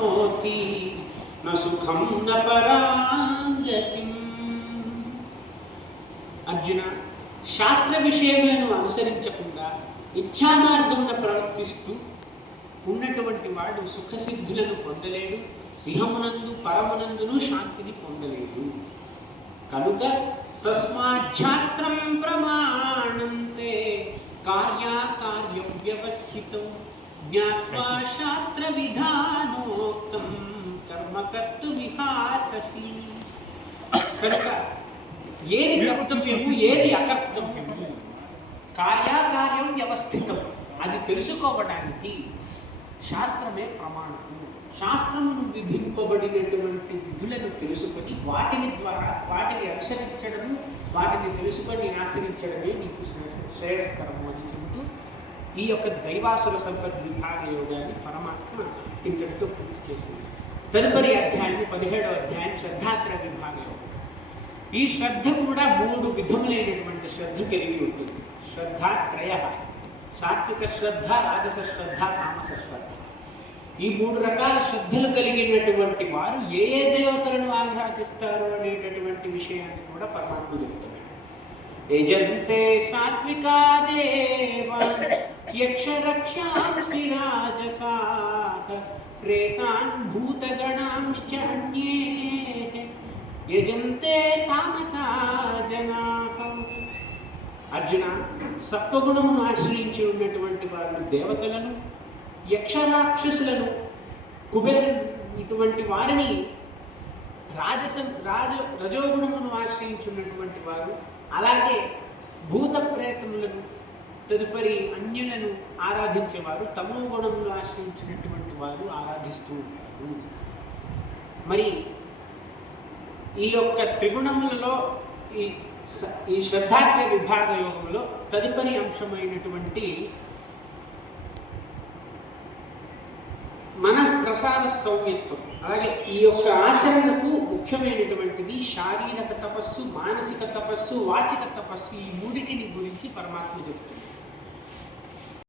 ప్రాప్నోతి న సుఖం న పరాగతి. అర్జున, శాస్త్ర విషయములను అనుసరించకుండా ఇచ్ఛామార్గమున ప్రవర్తిస్తూ ఉన్నటువంటి వాడు సుఖసిద్ధులను పొందలేడు, ఇహమునందు పరమునందును శాంతిని పొందలేడు. కనుక తస్మాచ్ఛాస్త్రం ప్రమాణంతే కార్యాకార్యం వ్యవస్థితం జ్ఞాత్వా శాస్త్ర విధానోక్తం కర్మ కర్తుమిహార్హసి. కనుక ఏది కర్తవ్యము ఏది అకర్తవ్యము, కార్యాకార్యం వ్యవస్థితం, అది తెలుసుకోవడానికి శాస్త్రమే ప్రమాణము. శాస్త్రము విధింపబడినటువంటి విధులను తెలుసుకొని వాటిని అనుసరించడము, వాటిని తెలుసుకొని ఆచరించడమే నీకు శ్రేయస్కరము అని చెబుతూ ఈ యొక్క దైవాసుర సంపద్ విభాగ యోగాన్ని పరమాత్మ ఇంతటితో పూర్తి చేసింది. తదుపరి అధ్యాయం 17వ అధ్యాయం శ్రద్ధాత్రయ విభాగ యోగం. ఈ శ్రద్ధ కూడా 3 విధములైనటువంటి శ్రద్ధ కలిగి ఉంటుంది. శ్రద్ధాత్రయ: సాత్విక శ్రద్ధ, రాజస శ్రద్ధ, తామస శ్రద్ధ. ఈ 3 రకాల శ్రద్ధలు కలిగినటువంటి వారు ఏ ఏ దేవతలను ఆరాధిస్తారు అనేటటువంటి విషయాన్ని కూడా పరమాత్మ చెబుతున్నాడు. యజంతే సాత్వికా దేవా యక్షరక్షాంసి రాజసాః ప్రేతాన్ భూతగణాంశ్చ అన్యే యజంతే తామసా జనాః. అర్జున, సత్వగుణమును ఆశ్రయించి ఉన్నటువంటి వారు దేవతలను, యక్షరాక్షసులను, కుబేరులను, ఇటువంటి వారిని రజోగుణమును ఆశ్రయించున్నటువంటి వారు, అలాగే భూత ప్రేతములను, తదుపరి అన్యులను ఆరాధించేవారు తమో గుణమును ఆశ్రయించినటువంటి వారు ఆరాధిస్తూ ఉంటారు. మరి ఈ యొక్క త్రిగుణములలో ఈ శ్రద్ధాత్రయ విభాగ యోగంలో తదుపరి అంశమైనటువంటి మన ప్రసాద సౌమ్యత్వం, అలాగే ఈ యొక్క ఆచరణకు ముఖ్యమైనటువంటిది శారీరక తపస్సు, మానసిక తపస్సు, వాచిక తపస్సు, ఈ 3టిని గురించి పరమాత్మ చెబుతుంది.